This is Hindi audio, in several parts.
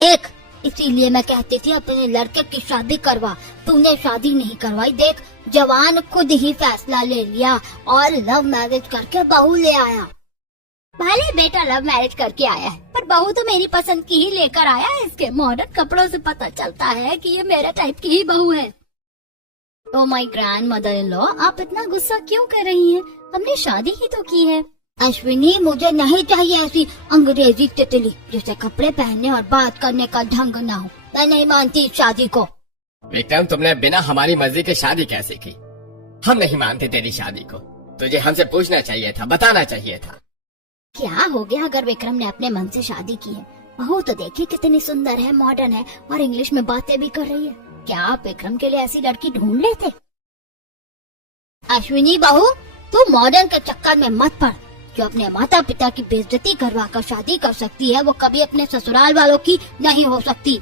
एक, इसीलिए मैं कहती थी अपने लड़के की शादी करवा, तूने शादी नहीं करवाई। देख, जवान खुद ही फैसला ले लिया और लव मैरिज करके बहू ले आया। भले बेटा लव मैरिज करके आया है, पर बहू तो मेरी पसंद की ही लेकर आया है। इसके मॉडर्न कपड़ों से पता चलता है कि ये मेरे टाइप की ही बहू है। Oh my grand mother in law, आप इतना गुस्सा क्यों कर रही हैं? हमने शादी ही तो की है। अश्विनी, मुझे नहीं चाहिए ऐसी अंग्रेजी तितली जिसे कपड़े पहनने और बात करने का ढंग ना हो। मैं नहीं मानती इस शादी को। विक्रम, तुमने बिना हमारी मर्जी के शादी कैसे की? हम नहीं मानते तेरी शादी को। तुझे हमसे पूछना चाहिए था, बताना चाहिए था। क्या हो गया अगर विक्रम ने अपने मन से शादी की है? बहू तो देखिए कितनी सुंदर है, मॉडर्न है और इंग्लिश में बातें भी कर रही है। क्या आप विक्रम के लिए ऐसी लड़की ढूंढ लेते? अश्विनी बहू, तू मॉडर्न के चक्कर में मत पड़। जो अपने माता पिता की बेइज्जती करवा कर शादी कर सकती है, वो कभी अपने ससुराल वालों की नहीं हो सकती।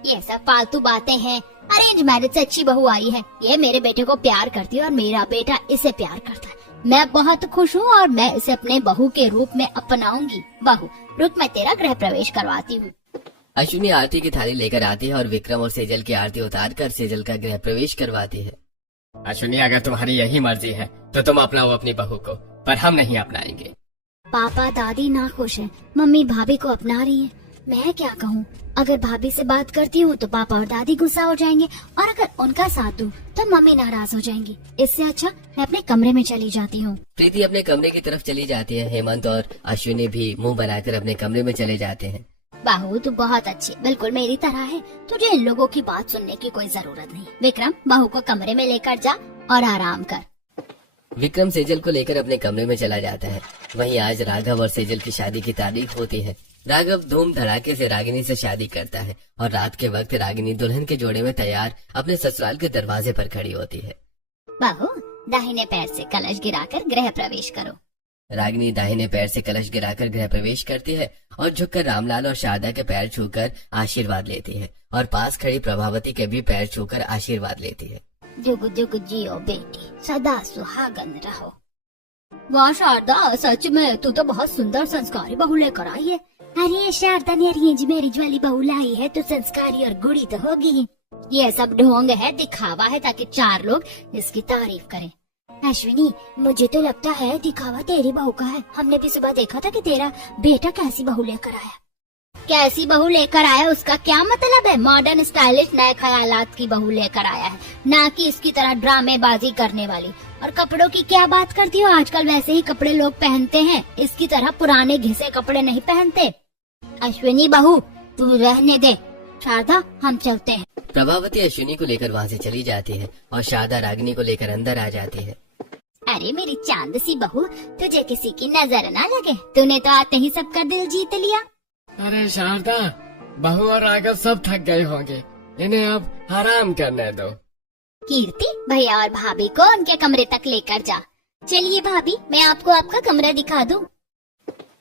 ये सब फालतू बातें हैं। अरेंज मैरिज से अच्छी बहू आई है। ये मेरे बेटे को प्यार करती है और मेरा बेटा इसे प्यार करता है। मैं बहुत खुश हूँ और मैं इसे अपने बहू के रूप में अपनाऊंगी। बहू रुक, मैं तेरा गृह प्रवेश करवाती हूँ। अश्विनी आरती की थाली लेकर आती है और विक्रम और सेजल की आरती उतारकर सेजल का गृह प्रवेश करवाती है। अश्विनी, अगर तुम्हारी यही मर्जी है तो तुम अपनाओ अपनी बहू को, पर हम नहीं अपनाएंगे। पापा दादी ना खुश है, मम्मी भाभी को अपना रही है। मैं क्या कहूँ? अगर भाभी से बात करती हूँ तो पापा और दादी गुस्सा हो जाएंगे और अगर उनका साथ दूँ तो मम्मी नाराज हो जाएंगी। इससे अच्छा मैं अपने कमरे में चली जाती हूँ। प्रीति अपने कमरे की तरफ चली जाती है। हेमंत और अश्विनी भी मुंह बनाकर अपने कमरे में चले जाते हैं। बहू तू बहुत अच्छी, बिल्कुल मेरी तरह है। तुझे इन लोगों की बात सुनने की कोई जरूरत नहीं। विक्रम, बहू को कमरे में लेकर जा और आराम कर। विक्रम सेजल को लेकर अपने कमरे में चला जाता है। वहीं आज राघव और सेजल की शादी की तारीख होती है। राघव धूम धड़ाके से रागिनी से शादी करता है और रात के वक्त रागिनी दुल्हन के जोड़े में तैयार अपने ससुराल के दरवाजे पर खड़ी होती है। बहू, दाहिने पैर से कलश गिराकर गृह प्रवेश करो। रागिनी दाहिने पैर से कलश गिराकर गृह प्रवेश करती है और झुककर रामलाल और शारदा के पैर छूकर आशीर्वाद लेती है और पास खड़ी प्रभावती के भी पैर छूकर आशीर्वाद लेती है। जुग जुग जियो बेटी, सदा सुहागन रहो। वाह शारदा, सच में तू तो बहुत सुंदर संस्कारी बहू लेकर आई है। अरे शारदा ने अरेंज मैरिज वाली बहू लाई है तो संस्कारी और गुड़ी तो होगी ही। ये सब ढोंग है, दिखावा है ताकि चार लोग इसकी तारीफ करें। अश्विनी, मुझे तो लगता है दिखावा तेरी बहू का है। हमने भी सुबह देखा था कि तेरा बेटा कैसी बहू लेकर आया। कैसी बहू लेकर आया उसका क्या मतलब है? मॉडर्न स्टाइलिश नए ख्यालात की बहू लेकर आया है, ना कि इसकी तरह ड्रामेबाजी करने वाली। और कपड़ों की क्या बात करती हो? आजकल वैसे ही कपड़े लोग पहनते हैं, इसकी तरह पुराने घिसे कपड़े नहीं पहनते। अश्विनी बहू, तू रहने दे। शारदा, हम चलते हैं। प्रभावती अश्विनी को लेकर वहाँ से चली जाती है और शारदा रागिनी को लेकर अंदर आ जाती है। अरे मेरी चांद सी बहू, तुझे किसी की नजर ना लगे। तूने तो आते ही सबका दिल जीत लिया। अरे शारदा, बहू और राघव सब थक गए होंगे, इन्हें अब आराम करने दो। कीर्ति, भैया और भाभी को उनके कमरे तक लेकर जा। चलिए भाभी, मैं आपको आपका कमरा दिखा दूं।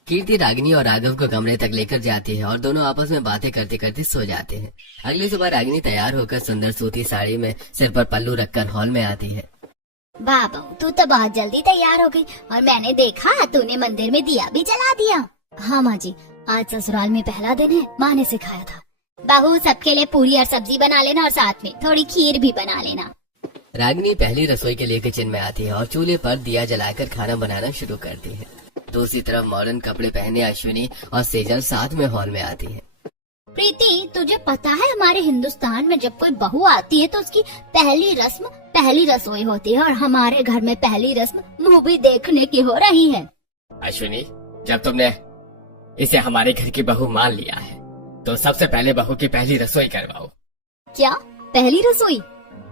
कीर्ति रागिनी और राघव को कमरे तक लेकर जाती है और दोनों आपस में बातें करते करते सो जाते हैं। अगली सुबह रागिनी तैयार होकर सुंदर सूती साड़ी में सिर पर पल्लू रखकर हॉल में आती है। वाह बहू, तू तो बहुत जल्दी तैयार हो गई और मैंने देखा तूने मंदिर में दिया भी जला दिया। हाँ माँ जी, आज ससुराल में पहला दिन है, माँ ने सिखाया था। बहू, सबके लिए पूरी और सब्जी बना लेना और साथ में थोड़ी खीर भी बना लेना। रागिनी पहली रसोई के लिए किचन में आती है और चूल्हे पर दिया जलाकर खाना बनाना शुरू करती है। दूसरी तरफ मॉडर्न कपड़े पहने अश्विनी और सेजल साथ में हॉल में आती है। प्रीति, तुझे पता है हमारे हिंदुस्तान में जब कोई बहू आती है तो उसकी पहली रस्म पहली रसोई होती है और हमारे घर में पहली रस्म मूवी देखने की हो रही है। अश्विनी, जब तुमने इसे हमारे घर की बहू मान लिया है तो सबसे पहले बहू की पहली रसोई करवाओ। क्या पहली रसोई?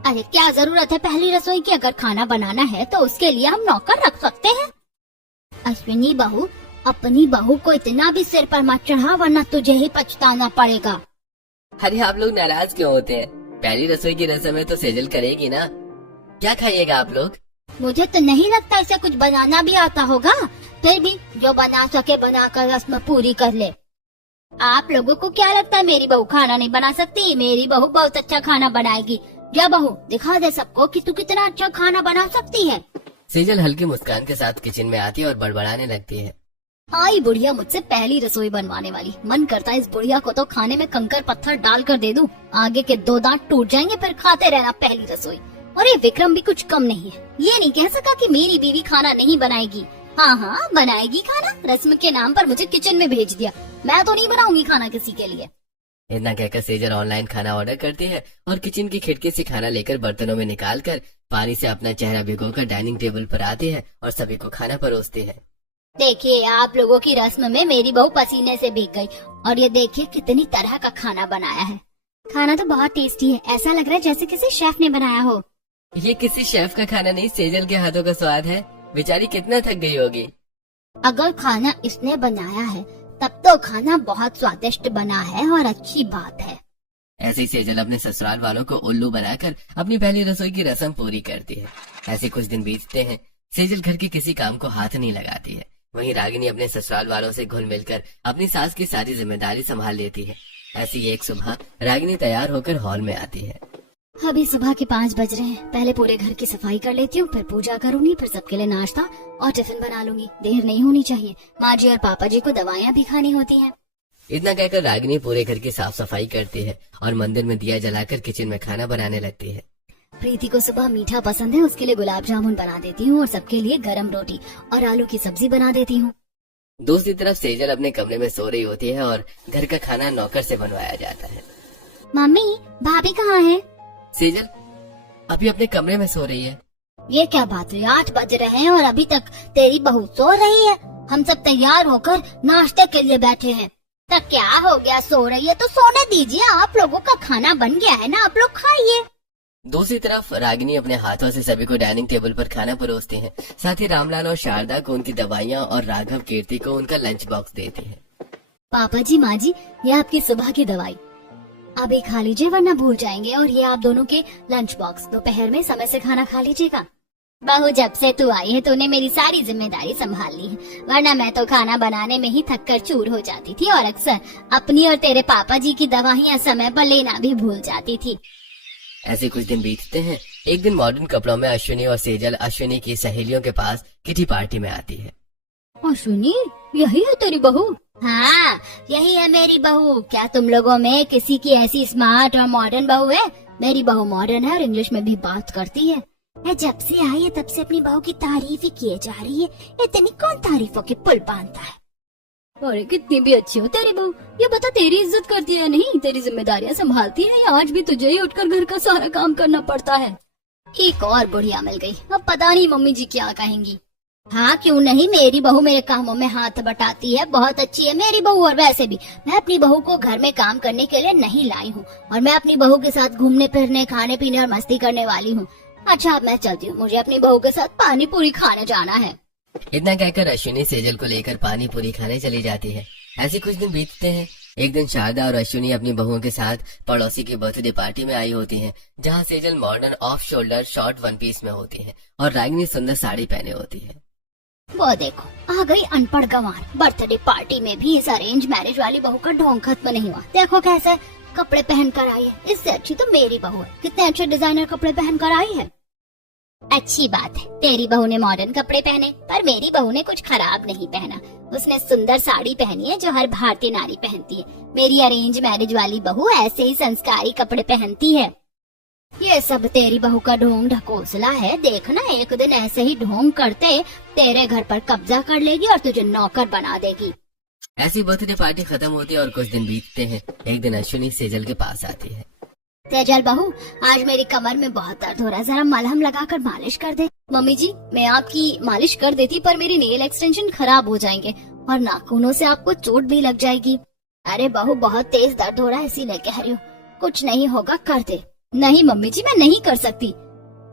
अरे क्या जरूरत है पहली रसोई की? अगर खाना बनाना है तो उसके लिए हम नौकर रख सकते हैं। अश्विनी बहू, अपनी बहू को इतना भी सिर पर मत चढ़ा वरना तुझे ही पछताना पड़ेगा। अरे आप लोग नाराज क्यों होते हैं? पहली रसोई की रस्म है तो सेजल करेगी ना। क्या खाइएगा आप लोग? मुझे तो नहीं लगता इसे कुछ बनाना भी आता होगा। फिर भी जो बना सके बनाकर रस्म पूरी कर ले। आप लोगों को क्या लगता है मेरी बहू खाना नहीं बना सकती? मेरी बहू बहुत अच्छा खाना बनाएगी। जा बहू, दिखा दे सबको कि तू कितना अच्छा खाना बना सकती है। सेजल हल्की मुस्कान के साथ किचन में आती है और बड़बड़ाने लगती है। आई बुढ़िया मुझसे पहली रसोई बनवाने वाली। मन करता है इस बुढ़िया को तो खाने में कंकर पत्थर डाल कर दे दूं। आगे के 2 दांत टूट जाएंगे, फिर खाते रहना पहली रसोई। और ये विक्रम भी कुछ कम नहीं है, ये नहीं कह सका कि मेरी बीवी खाना नहीं बनाएगी। हाँ हाँ बनाएगी खाना, रस्म के नाम पर मुझे किचन में भेज दिया। मैं तो नहीं बनाऊंगी खाना किसी के लिए। इतना कहकर सेजल ऑनलाइन खाना ऑर्डर करती है और किचन की खिड़की से खाना लेकर बर्तनों में निकालकर पानी से अपना चेहरा भिगोकर डाइनिंग टेबल पर आती है और सभी को खाना परोसती है। देखिए आप लोगों की रस्म में मेरी बहू पसीने से भीग गई, और ये देखिए कितनी तरह का खाना बनाया है। खाना तो बहुत टेस्टी है, ऐसा लग रहा है जैसे किसी शेफ ने बनाया हो। ये किसी शेफ का खाना नहीं, सेजल के हाथों का स्वाद है। बेचारी कितना थक गई होगी। अगर खाना इसने बनाया है तब तो खाना बहुत स्वादिष्ट बना है और अच्छी बात है। ऐसे ही सेजल अपने ससुराल वालों को उल्लू बनाकर अपनी पहली रसोई की रस्म पूरी करती है। ऐसे कुछ दिन बीतते हैं, सेजल घर के किसी काम को हाथ नहीं लगाती है। वहीं रागिनी अपने ससुराल वालों से घुल मिलकर अपनी सास की सारी जिम्मेदारी संभाल लेती है। ऐसी एक सुबह रागिनी तैयार होकर हॉल में आती है। अभी सुबह के 5 बज रहे हैं, पहले पूरे घर की सफाई कर लेती हूँ, फिर पूजा करूंगी, फिर सबके लिए नाश्ता और टिफिन बना लूंगी। देर नहीं होनी चाहिए, माँ जी और पापा जी को दवाइयाँ भी खानी होती हैं। इतना कहकर रागिनी पूरे घर की साफ सफाई करती है और मंदिर में दिया जलाकर किचन में खाना बनाने लगती है। प्रीति को सुबह मीठा पसंद है, उसके लिए गुलाब जामुन बना देती हूँ और सबके लिए गरम रोटी और आलू की सब्जी बना देती हूँ। दूसरी तरफ सेजल अपने कमरे में सो रही होती है और घर का खाना नौकर से बनवाया जाता है। मम्मी भाभी कहाँ है? सेजल अभी अपने कमरे में सो रही है। ये क्या बात हुई, 8 बज रहे हैं और अभी तक तेरी बहू सो रही है। हम सब तैयार होकर नाश्ते के लिए बैठे हैं। तो क्या हो गया, सो रही है तो सोने दीजिए, आप लोगों का खाना बन गया है ना, आप लोग खाइए। दूसरी तरफ रागिनी अपने हाथों से सभी को डाइनिंग टेबल पर खाना परोसती है। साथ ही रामलाल और शारदा को उनकी दवाइयाँ और राघव कीर्ति को उनका लंच बॉक्स देती है। पापा जी माँ जी, ये आपकी सुबह की दवाई, अभी खा लीजिए वरना भूल जाएंगे। और ये आप दोनों के लंच बॉक्स, दोपहर में समय से खाना खा लीजिएगा। बहू जब से तू आई है तूने मेरी सारी जिम्मेदारी संभाल ली है, वरना मैं तो खाना बनाने में ही थक कर चूर हो जाती थी और अक्सर अपनी और तेरे पापा जी की दवाइयाँ समय पर लेना भी भूल जाती थी। ऐसे कुछ दिन बीतते हैं। एक दिन मॉडर्न कपड़ों में अश्विनी और सेजल अश्विनी की सहेलियों के पास किटी पार्टी में आती है। अश्विनी, यही है तेरी बहू? हाँ यही है मेरी बहू। क्या तुम लोगों में किसी की ऐसी स्मार्ट और मॉडर्न बहू है? मेरी बहू मॉडर्न है और इंग्लिश में भी बात करती है। जब से आई है तब से अपनी बहू की तारीफ ही किए जा रही है। इतनी कौन तारीफों के पुल बांधता है। अरे कितनी भी अच्छी हो तेरी बहू, ये बता तेरी इज्जत करती है नहीं, तेरी जिम्मेदारियां संभालती है या आज भी तुझे ही उठकर घर का सारा काम करना पड़ता है? एक और बुढ़िया मिल गई, अब पता नहीं मम्मी जी क्या कहेंगी। हाँ क्यों नहीं, मेरी बहू मेरे कामों में हाथ बटाती है, बहुत अच्छी है मेरी बहू। और वैसे भी मैं अपनी बहू को घर में काम करने के लिए नहीं लाई हूँ, और मैं अपनी बहू के साथ घूमने फिरने, खाने पीने और मस्ती करने वाली हूँ। अच्छा अब मैं चलती हूँ, मुझे अपनी बहू के साथ पानी पूरी खाने जाना है। इतना कहकर अश्विनी सेजल को लेकर पानी पूरी खाने चली जाती है। ऐसे कुछ दिन बीतते हैं। एक दिन शारदा और अश्विनी अपनी बहुओं के साथ पड़ोसी की बर्थडे पार्टी में आई होती हैं, जहां Sejal modern off shoulder short one piece में होती है और रागिनी सुंदर साड़ी पहने होती है। वो देखो आ गई अनपढ़ गंवार, बर्थडे पार्टी में भी इस अरेंज मैरिज वाली बहू का ढोंग खत्म नहीं हुआ। देखो कैसे कपड़े पहन कर आई है, इससे अच्छी तो मेरी बहू है, कितने अच्छे डिजाइनर कपड़े पहन कर आई है। अच्छी बात है तेरी बहू ने मॉडर्न कपड़े पहने, पर मेरी बहू ने कुछ खराब नहीं पहना। उसने सुंदर साड़ी पहनी है जो हर भारतीय नारी पहनती है। मेरी अरेंज मैरिज वाली बहू ऐसे ही संस्कारी कपड़े पहनती है। ये सब तेरी बहू का ढोंग ढकोसला है, देखना एक दिन ऐसे ही ढोंग करते तेरे घर पर कब्जा कर लेगी और तुझे नौकर बना देगी। ऐसी बर्थडे पार्टी खत्म होती है और कुछ दिन बीतते हैं। एक दिन अश्विनी सेजल के पास आती है। सेजल बहू, आज मेरी कमर में बहुत दर्द हो रहा है, जरा मलहम लगाकर मालिश कर दे। मम्मी जी मैं आपकी मालिश कर देती, पर मेरी नेल एक्सटेंशन खराब हो जाएंगे और नाखूनों से आपको चोट भी लग जाएगी। अरे बहू बहुत तेज दर्द हो रहा है इसीलिए कह रही हूँ, कुछ नहीं होगा कर दे। नहीं मम्मी जी मैं नहीं कर सकती,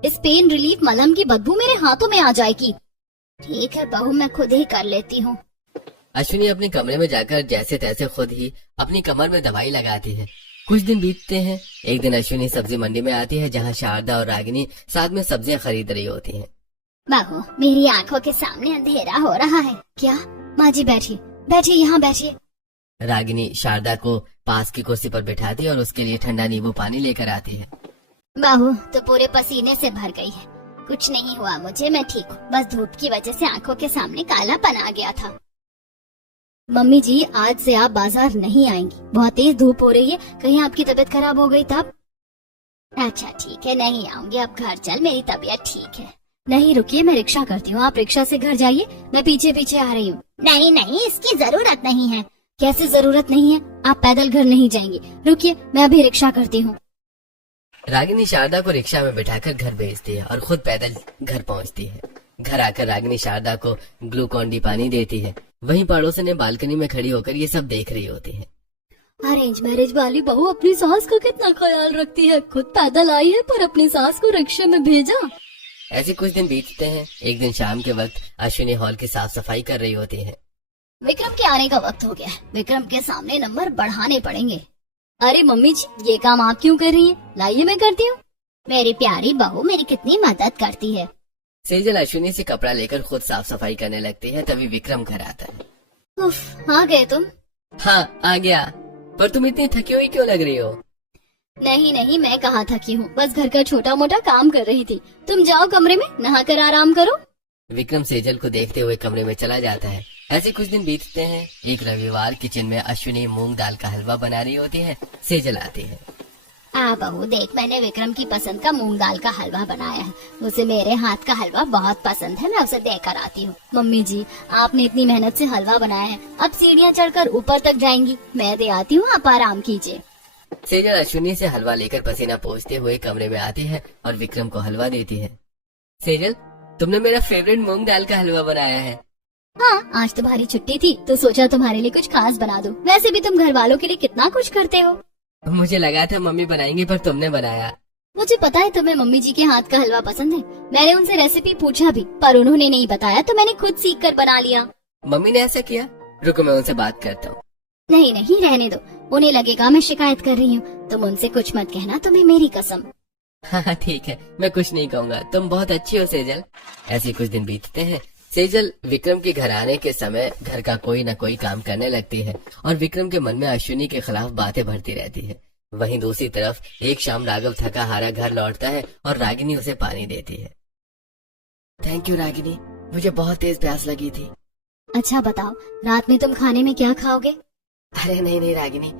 इस पेन रिलीफ मलहम की बदबू मेरे हाथों में आ जाएगी। ठीक है बहू मैं खुद ही कर लेती हूँ। अश्विनी अपने कमरे में जाकर जैसे तैसे खुद ही अपनी कमर में दवाई लगाती है। कुछ दिन बीतते हैं। एक दिन अश्विनी सब्जी मंडी में आती है, जहाँ शारदा और रागिनी साथ में सब्जियां खरीद रही होती हैं। बहू मेरी आंखों के सामने अंधेरा हो रहा है। क्या? माँ जी बैठिए बैठिए, यहाँ बैठिए। रागिनी शारदा को पास की कुर्सी पर बिठाती है और उसके लिए ठंडा नींबू पानी लेकर आती है। बहू तो पूरे पसीने से भर गई है। कुछ नहीं हुआ मुझे, मैं ठीक हूँ, बस धूप की वजह से आंखों के सामने कालापन आ गया था। मम्मी जी आज से आप बाजार नहीं आएंगी, बहुत तेज धूप हो रही है, कहीं आपकी तबीयत खराब हो गई तब। अच्छा ठीक है, नहीं आऊंगी, अब घर चल, मेरी तबीयत ठीक है। नहीं रुकिए, मैं रिक्शा करती हूँ, आप रिक्शा से घर जाइए, मैं पीछे पीछे आ रही हूँ। नहीं नहीं, इसकी जरूरत नहीं है। कैसे जरूरत नहीं है? आप पैदल घर नहीं जाएंगी, रुकिए मैं अभी रिक्शा करती हूँ। रागिनी शारदा को रिक्शा में बिठाकर घर भेजती है और खुद पैदल घर पहुंचती है। घर आकर रागिनी शारदा को ग्लूकॉन डी पानी देती है। वहीं पड़ोसन ने बालकनी में खड़ी होकर ये सब देख रही होती है। अरेंज मैरिज वाली बहू अपनी सास का कितना ख्याल रखती है, खुद पैदल आई है पर अपनी सास को रिक्शा में भेजा। ऐसे कुछ दिन बीतते हैं। एक दिन शाम के वक्त अश्विनी हॉल की साफ सफाई कर रही होती है। विक्रम के आने का वक्त हो गया है, विक्रम के सामने नंबर बढ़ाने पड़ेंगे। अरे मम्मी जी, ये काम आप क्यों कर रही हैं? लाइए मैं करती हूँ। मेरी प्यारी बहू मेरी कितनी मदद करती है। सेजल अश्विनी से कपड़ा लेकर खुद साफ सफाई करने लगती है। तभी विक्रम घर आता है। उफ, आ गए तुम? हाँ आ गया, पर तुम इतनी थकी हुई क्यों लग रही हो? नहीं नहीं, मैं कहाँ थकी हूँ, बस घर का छोटा मोटा काम कर रही थी। तुम जाओ कमरे में, नहा कर आराम करो। विक्रम सेजल को देखते हुए कमरे में चला जाता है। ऐसे कुछ दिन बीतते हैं। एक रविवार किचन में अश्विनी मूंग दाल का हलवा बना रही होती है। सेजल आती है। आ बहू देख, मैंने विक्रम की पसंद का मूंग दाल का हलवा बनाया है। उसे मेरे हाथ का हलवा बहुत पसंद है, मैं उसे देकर आती हूँ। मम्मी जी, आपने इतनी मेहनत से हलवा बनाया है, अब सीढ़ियाँ चढ़कर ऊपर तक जाएंगी, मैं दे आती हूँ, आप आराम कीजिए। सेजल अश्विनी से हलवा लेकर पसीना पोंछते हुए कमरे में आती है और विक्रम को हलवा देती है। सेजल, तुमने मेरा फेवरेट मूंग दाल का हलवा बनाया है। हाँ, आज तुम्हारी छुट्टी थी तो सोचा तुम्हारे लिए कुछ खास बना दूं। वैसे भी तुम घर वालों के लिए कितना कुछ करते हो। मुझे लगा था मम्मी बनाएंगी, पर तुमने बनाया। मुझे पता है तुम्हें मम्मी जी के हाथ का हलवा पसंद है। मैंने उनसे रेसिपी पूछा भी, पर उन्होंने नहीं बताया, तो मैंने खुद सीख कर बना लिया। मम्मी ने ऐसा किया? रुको मैं उनसे बात करता हूँ। नहीं नहीं, रहने दो, उन्हें लगेगा मैं शिकायत कर रही हूँ। तुम उनसे कुछ मत कहना, तुम्हें मेरी कसम। हाँ ठीक है, मैं कुछ नहीं कहूँगा, तुम बहुत अच्छी हो सेजल। ऐसे कुछ दिन बीतते हैं। सेजल विक्रम के घर आने के समय घर का कोई न कोई काम करने लगती है और विक्रम के मन में अश्विनी के खिलाफ बातें भरती रहती है। वहीं दूसरी तरफ एक शाम राघव थका हारा घर लौटता है और रागिनी उसे पानी देती है। थैंक यू रागिनी, मुझे बहुत तेज प्यास लगी थी। अच्छा बताओ, रात में तुम खाने में क्या खाओगे? अरे नहीं नहीं रागिनी,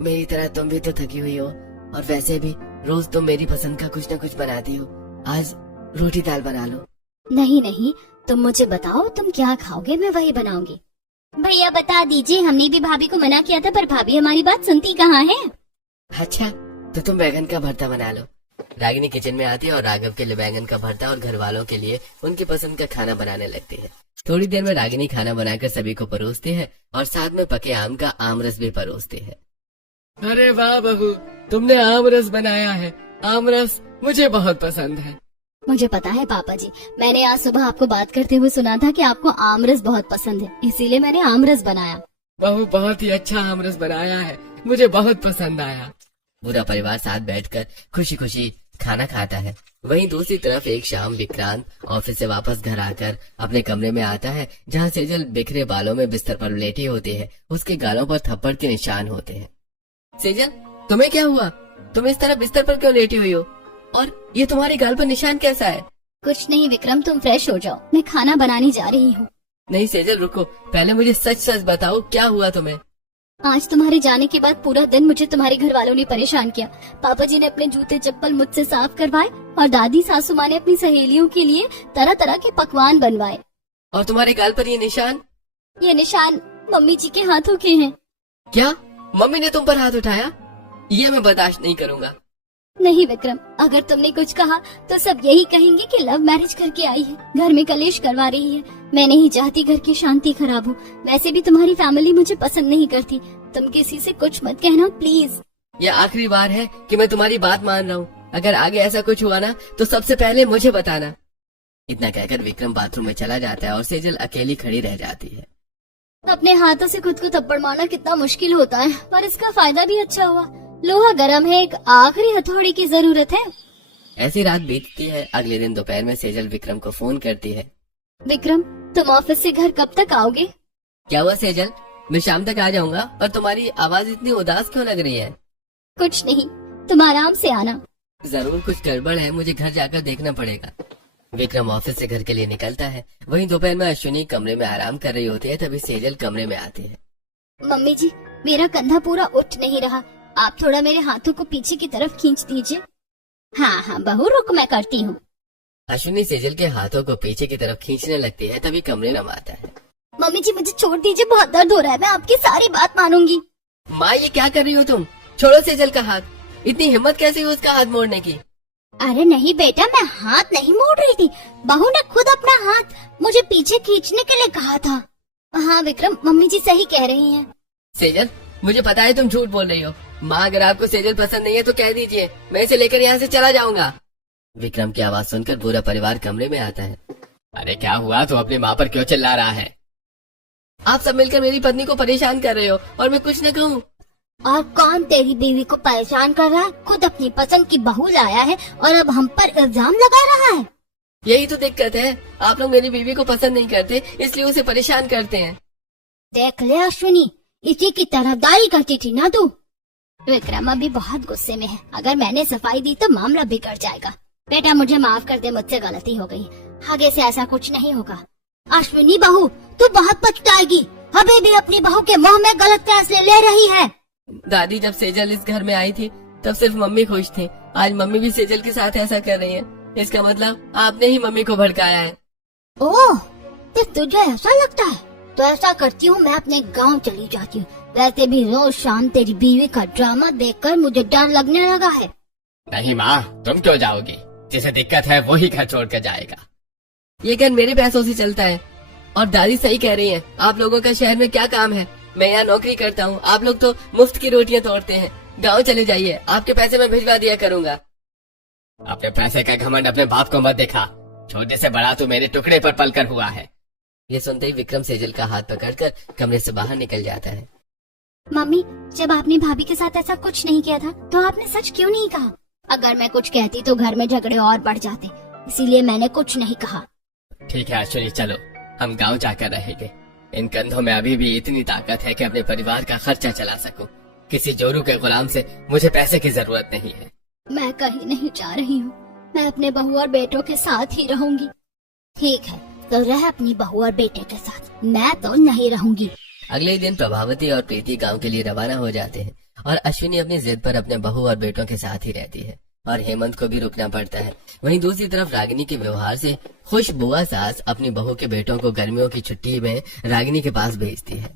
मेरी तरह तुम भी तो थकी हुई हो, और वैसे भी रोज तुम मेरी पसंद का कुछ न कुछ बनाती हो। आज रोटी दाल बना लो। नहीं नहीं, तुम मुझे बताओ तुम क्या खाओगे, मैं वही बनाऊंगी। भैया बता दीजिए, हमने भी भाभी को मना किया था, पर भाभी हमारी बात सुनती कहाँ है। अच्छा, तो तुम बैगन का भरता बना लो। रागिनी किचन में आती है और राघव के लिए बैगन का भरता और घर वालों के लिए उनकी पसंद का खाना बनाने लगती है। थोड़ी देर में रागिनी खाना बनाकर सभी को परोसती है और साथ में पके आम का आमरस भी परोसती है। अरे वाह बहू, तुमने आमरस बनाया है। आमरस मुझे बहुत पसंद है। मुझे पता है पापा जी, मैंने आज सुबह आपको बात करते हुए सुना था कि आपको आमरस बहुत पसंद है, इसीलिए मैंने आमरस बनाया। बहू बहुत ही अच्छा आमरस बनाया है, मुझे बहुत पसंद आया। पूरा परिवार साथ बैठकर खुशी खुशी खाना खाता है। वहीं दूसरी तरफ एक शाम विक्रांत ऑफिस से वापस घर आकर अपने कमरे में आता है, जहां सेजल बिखरे बालों में बिस्तर पर लेटी होती है। उसके गालों पर थप्पड़ के निशान होते हैं। सेजल, तुम्हें क्या हुआ? तुम इस तरह बिस्तर पर क्यों लेटी हुई हो? और ये तुम्हारे गाल पर निशान कैसा है? कुछ नहीं विक्रम, तुम फ्रेश हो जाओ, मैं खाना बनाने जा रही हूँ। नहीं सेजल रुको, पहले मुझे सच सच बताओ, क्या हुआ तुम्हें? आज तुम्हारे जाने के बाद पूरा दिन मुझे तुम्हारे घर वालों ने परेशान किया। पापा जी ने अपने जूते चप्पल मुझसे साफ करवाए और दादी सासू माँ ने अपनी सहेलियों के लिए तरह तरह के पकवान बनवाए। और तुम्हारे गाल पर ये निशान? ये निशान मम्मी जी के हाथों के हैं। क्या मम्मी ने तुम पर हाथ उठाया? ये मैं बर्दाश्त नहीं करूँगा। नहीं विक्रम, अगर तुमने कुछ कहा तो सब यही कहेंगे कि लव मैरिज करके आई है, घर में कलेश करवा रही है। मैं नहीं चाहती घर की शांति खराब हो। वैसे भी तुम्हारी फैमिली मुझे पसंद नहीं करती। तुम किसी से कुछ मत कहना प्लीज। ये आखिरी बार है कि मैं तुम्हारी बात मान रहा हूँ। अगर आगे ऐसा कुछ हुआ ना तो सबसे पहले मुझे बताना। इतना कहकर विक्रम बाथरूम में चला जाता है और सेजल अकेली खड़ी रह जाती है। अपने हाथों से खुद को थप्पड़ मारना कितना मुश्किल होता है, पर इसका फायदा भी अच्छा हुआ। लोहा गर्म है, एक आखिरी हथौड़ी की जरूरत है। ऐसी रात बीतती है। अगले दिन दोपहर में सेजल विक्रम को फोन करती है। विक्रम, तुम ऑफिस से घर कब तक आओगे? क्या हुआ सेजल? मैं शाम तक आ जाऊंगा, पर तुम्हारी आवाज इतनी उदास क्यों लग रही है? कुछ नहीं, तुम आराम से आना। जरूर कुछ गड़बड़ है, मुझे घर जाकर देखना पड़ेगा। विक्रम ऑफिस से घर के लिए निकलता है। वहीं दोपहर में अश्विनी कमरे में आराम कर रही होती है, तभी सेजल कमरे में आती है। मम्मी जी, मेरा कंधा पूरा उठ नहीं रहा, आप थोड़ा मेरे हाथों को पीछे की तरफ खींच दीजिए। हाँ हाँ बहू, रुक, मैं करती हूँ। अश्विनी सेजल के हाथों को पीछे की तरफ खींचने लगती है, तभी कमरे में आता है। मम्मी जी मुझे छोड़ दीजिए, बहुत दर्द हो रहा है, मैं आपकी सारी बात मानूंगी। माँ, ये क्या कर रही हो तुम? छोड़ो सेजल का हाथ। इतनी हिम्मत कैसे हुई उसका हाथ मोड़ने की? अरे नहीं बेटा, मैं हाथ नहीं मोड़ रही थी, बहू ने खुद अपना हाथ मुझे पीछे खींचने के लिए कहा था। हाँ विक्रम, मम्मी जी सही कह रही हैं। सेजल, मुझे पता है तुम झूठ बोल रही हो। माँ, अगर आपको सेजल पसंद नहीं है तो कह दीजिए, मैं इसे लेकर यहाँ से चला जाऊंगा। विक्रम की आवाज सुनकर पूरा परिवार कमरे में आता है। अरे क्या हुआ? तो अपनी माँ पर क्यों चिल्ला रहा है? आप सब मिलकर मेरी पत्नी को परेशान कर रहे हो और मैं कुछ न कहूँ। और कौन तेरी बीवी को परेशान कर रहा है? खुद अपनी पसंद की बहू लाया है और अब हम पर इल्जाम लगा रहा है। यही तो दिक्कत है, आप लोग मेरी बीवी को पसंद नहीं करते, इसलिए उसे परेशान करते हैं। देख ले अश्विनी, इसी की तरफदारी करती थी ना तू। विक्रम अभी बहुत गुस्से में है, अगर मैंने सफाई दी तो मामला बिगड़ जाएगा। बेटा मुझे माफ कर दे, मुझसे गलती हो गई, आगे से ऐसा कुछ नहीं होगा। अश्विनी बहू, तू बहुत पछताएगी, अभी भी अपनी बहू के मुंह में गलत फैसले ले रही है। दादी, जब सेजल इस घर में आई थी तब सिर्फ मम्मी खुश थी, आज मम्मी भी सेजल के साथ ऐसा कर रही है, इसका मतलब आपने ही मम्मी को भड़काया है। ओह, तो तुझे ऐसा लगता है? तो ऐसा करती हूँ, मैं अपने गांव चली जाती हूँ। वैसे भी रोज शाम तेरी बीवी का ड्रामा देखकर मुझे डर लगने लगा है। नहीं माँ, तुम क्यों जाओगी? जिसे दिक्कत है वो ही घर छोड़ कर जाएगा। ये घर मेरे पैसों से चलता है और दादी सही कह रही है। आप लोगों का शहर में क्या काम है? मैं यहाँ नौकरी करता हूँ, आप लोग तो मुफ्त की रोटियां तोड़ते हैं। गांव चले जाइए, आपके पैसे मैं भिजवा दिया करूँगा। अपने पैसे का घमंड अपने बाप को मत दिखा, छोटे से बड़ा तो मेरे टुकड़े पर पलकर हुआ है। ये सुनते ही विक्रम सेजल का हाथ पकड़कर कमरे से बाहर निकल जाता है। मम्मी, जब आपने भाभी के साथ ऐसा कुछ नहीं किया था तो आपने सच क्यों नहीं कहा? अगर मैं कुछ कहती तो घर में झगड़े और बढ़ जाते, इसीलिए मैंने कुछ नहीं कहा। ठीक है अश्विनी, चलो हम गांव जाकर रहेंगे। इन कंधों में अभी भी इतनी ताकत है कि अपने परिवार का खर्चा चला सकूं। किसी जोरू के गुलाम से मुझे पैसे की जरूरत नहीं है। मैं कहीं नहीं जा रही हूँ, मैं अपने बहू और बेटों के साथ ही रहूंगी। ठीक है, तो रह अपनी बहू और बेटे के साथ, मैं तो नहीं रहूंगी। अगले ही दिन प्रभावती और प्रीति गांव के लिए रवाना हो जाते हैं और अश्विनी अपनी जिद पर अपने बहू और बेटों के साथ ही रहती है और हेमंत को भी रुकना पड़ता है। वहीं दूसरी तरफ रागिनी के व्यवहार से खुश बुआ सास अपनी बहू के बेटों को गर्मियों की छुट्टी में रागिनी के पास भेजती है।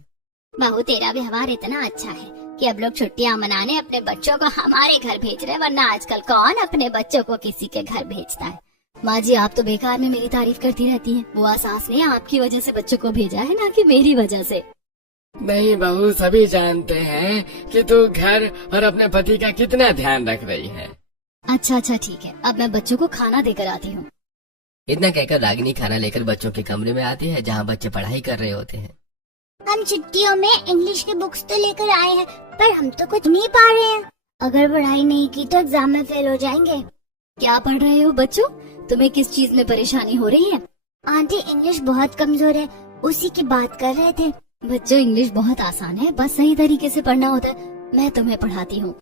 बहू, तेरा व्यवहार इतना अच्छा है कि अब लोग छुट्टियां मनाने अपने बच्चों को हमारे घर भेज रहे, वरना आजकल कौन अपने बच्चों को किसी के घर भेजता है। माँ जी, आप तो बेकार में मेरी तारीफ करती रहती हैं। बुआ सास ने आपकी वजह से बच्चों को भेजा है, ना कि मेरी वजह से। नहीं बहू, सभी जानते हैं कि तू घर और अपने पति का कितना ध्यान रख रही है। अच्छा अच्छा ठीक है, अब मैं बच्चों को खाना देकर आती हूँ। इतना कहकर रागिनी खाना लेकर बच्चों के कमरे में आती है जहाँ बच्चे पढ़ाई कर रहे होते हैं। हम छुट्टियों में इंग्लिश की बुक्स तो लेकर आए हैं, पर हम तो कुछ नहीं पढ़ रहे हैं। अगर पढ़ाई नहीं की तो एग्जाम में फेल हो जाएंगे। क्या पढ़ रहे हो बच्चों? तुम्हें किस चीज में परेशानी हो रही है? आंटी, इंग्लिश बहुत कमजोर है, उसी की बात कर रहे थे। बच्चों, इंग्लिश बहुत आसान है, बस सही तरीके से पढ़ना होता है। मैं तुम्हें पढ़ाती हूँ।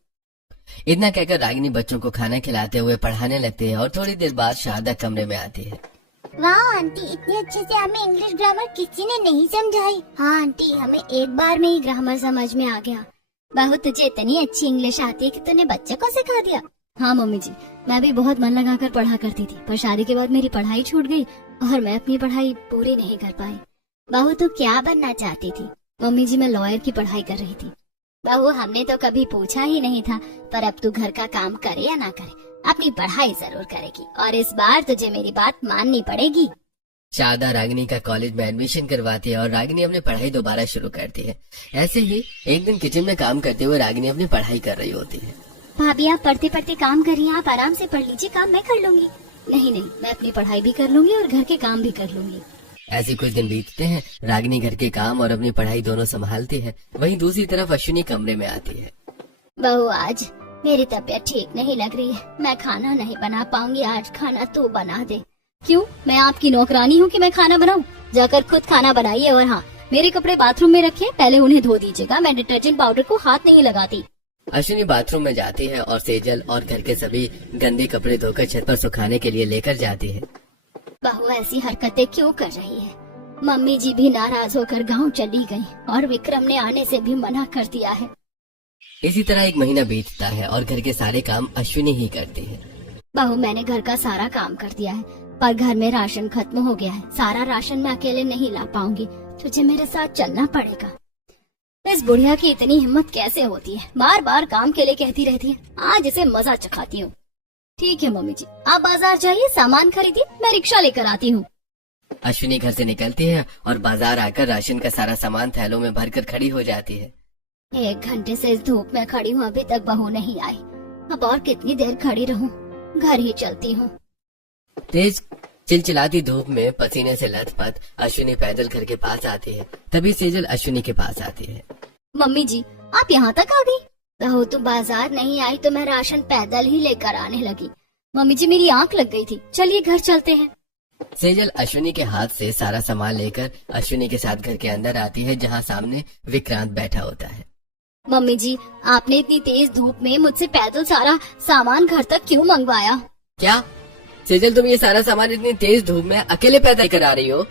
इतना कहकर रागिनी बच्चों को खाना खिलाते हुए पढ़ाने लगती है और थोड़ी देर बाद शारदा कमरे में आती है। वाह आंटी, इतने अच्छे से हमें इंग्लिश ग्रामर किसी ने नहीं समझाई। हाँ आंटी, हमें एक बार में ही ग्रामर समझ में आ गया। बहू, तुझे इतनी अच्छी इंग्लिश आती है कि तूने बच्चे को सिखा दिया। हाँ मम्मी जी, मैं भी बहुत मन लगाकर पढ़ा करती थी, पर शादी के बाद मेरी पढ़ाई छूट गई और मैं अपनी पढ़ाई पूरी नहीं कर पाई। बहू, तू क्या बनना चाहती थी? मम्मी जी, मैं लॉयर की पढ़ाई कर रही थी। बहू, हमने तो कभी पूछा ही नहीं था, पर अब तू घर का काम करे या ना करे, अपनी पढ़ाई जरूर करेगी और इस बार तुझे मेरी बात माननी पड़ेगी। शारदा रागिनी का कॉलेज में एडमिशन करवाती है और रागिनी अपनी पढ़ाई दोबारा शुरू करती है। ऐसे ही एक दिन किचन में काम करते हुए रागिनी अपनी पढ़ाई कर रही होती है। भाभी, आप पढ़ते पढ़ते काम करिए, आप आराम से पढ़ लीजिए, काम मैं कर लूंगी। नहीं नहीं, मैं अपनी पढ़ाई भी कर लूंगी और घर के काम भी कर लूंगी। ऐसे कुछ दिन बीतते हैं, रागिनी घर के काम और अपनी पढ़ाई दोनों संभालती है। वहीं दूसरी तरफ अश्विनी कमरे में आती है। बहू, आज मेरी तबीयत ठीक नहीं लग रही है, मैं खाना नहीं बना पाऊंगी, आज खाना तू बना दे। क्यों, मैं आपकी नौकरानी हूँ कि मैं खाना बनाऊँ? जाकर खुद खाना बनाइए और हाँ, मेरे कपड़े बाथरूम में रखे, पहले उन्हें धो दीजिएगा, मैं डिटर्जेंट पाउडर को हाथ नहीं लगाती। अश्विनी बाथरूम में जाती है और सेजल और घर के सभी गंदे कपड़े धोकर छत पर सुखाने के लिए लेकर जाती है। बहू, ऐसी हरकतें क्यों कर रही है? मम्मी जी भी नाराज होकर गांव चली गई और विक्रम ने आने से भी मना कर दिया है। इसी तरह एक महीना बीतता है और घर के सारे काम अश्विनी ही करती है। बहू, मैंने घर का सारा काम कर दिया है, पर घर में राशन खत्म हो गया है। सारा राशन मैं अकेले नहीं ला पाऊंगी, तुझे मेरे साथ चलना पड़ेगा। इस बुढ़िया की इतनी हिम्मत कैसे होती है, बार बार काम के लिए कहती रहती है। आज इसे मजा चखाती हूँ। ठीक है मम्मी जी, आप बाजार जाइए, सामान खरीदिए, मैं रिक्शा लेकर आती हूँ। अश्विनी घर से निकलती है और बाजार आकर राशन का सारा सामान थैलों में भरकर खड़ी हो जाती है। 1 घंटे से इस धूप में खड़ी हूँ, अभी तक बहू नहीं आई। अब और कितनी देर खड़ी रहूँ, घर ही चलती हूँ। तेज चिलचिलाती धूप में पसीने से लथपथ अश्विनी पैदल घर के पास आती है। तभी सेजल अश्विनी के पास आती है। मम्मी जी, आप यहाँ तक आ गई? बहू, तुम बाजार नहीं आई तो मैं राशन पैदल ही लेकर आने लगी। मम्मी जी, मेरी आंख लग गई थी, चलिए घर चलते हैं। सेजल अश्विनी के हाथ से सारा सामान लेकर अश्विनी के साथ घर के अंदर आती है, जहाँ सामने विक्रांत बैठा होता है। मम्मी जी, आपने इतनी तेज धूप में मुझसे पैदल सारा सामान घर तक क्यों मंगवाया? क्या सेजल, तुम ये सारा सामान इतनी तेज धूप में अकेले पैदल करा रही हो?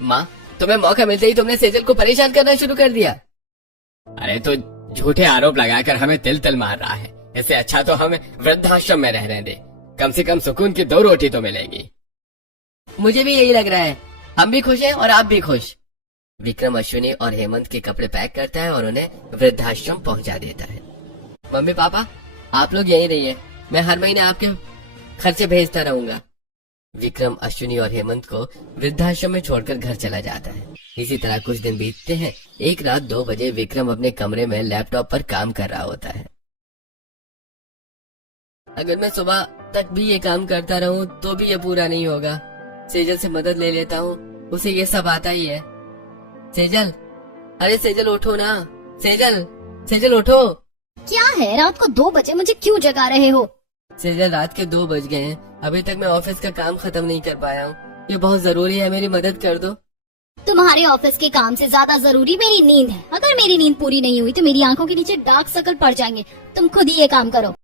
माँ, तुम्हें मौका मिलते ही तुमने सेजल को परेशान करना शुरू कर दिया। अरे तो झूठे आरोप लगाकर हमें तिल तिल मार रहा है। इससे अच्छा तो हमें वृद्धाश्रम में रहने दे, कम से कम सुकून की 2 रोटी तो मिलेगी। मुझे भी यही लग रहा है, हम भी खुश हैं और आप भी खुश। विक्रम अश्विनी और हेमंत के कपड़े पैक करता है और उन्हें वृद्धाश्रम पहुंचा देता है। मम्मी पापा, आप लोग यहीं रहिए, मैं हर महीने आपके खर्चे भेजता रहूंगा। विक्रम अश्विनी और हेमंत को वृद्धाश्रम में छोड़कर घर चला जाता है। इसी तरह कुछ दिन बीतते हैं। एक रात 2 बजे विक्रम अपने कमरे में लैपटॉप पर काम कर रहा होता है। अगर मैं सुबह तक भी ये काम करता रहूं तो भी ये पूरा नहीं होगा। सेजल से मदद ले लेता हूँ, उसे ये सब आता ही है। सेजल, अरे सेजल उठो ना। सेजल, सेजल उठो। क्या है, रात को 2 बजे मुझे क्यों जगा रहे हो? सेजल, रात के 2 बज गए हैं, अभी तक मैं ऑफिस का काम खत्म नहीं कर पाया हूँ। ये बहुत जरूरी है, मेरी मदद कर दो। तुम्हारे ऑफिस के काम से ज्यादा जरूरी मेरी नींद है। अगर मेरी नींद पूरी नहीं हुई तो मेरी आंखों के नीचे डार्क सर्कल पड़ जाएंगे। तुम खुद ही ये काम करो।